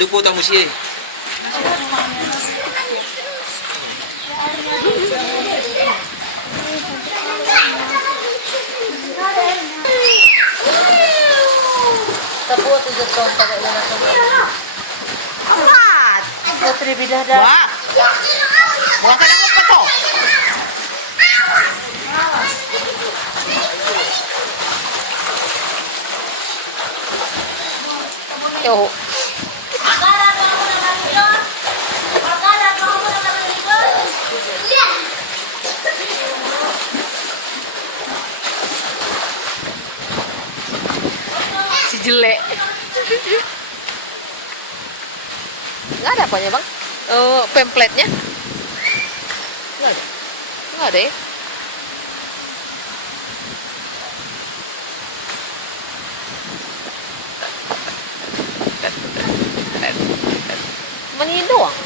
Dupo tamu sih. Tapos itu tuh pakai lena tuh. Amat. Putri bidadari. Wah. Wah kan apa toh? Yo. Si jelek. Nggak ada apanya bang? Pempletnya. Nggak ada. Nggak ada ya? Cuma ini doang.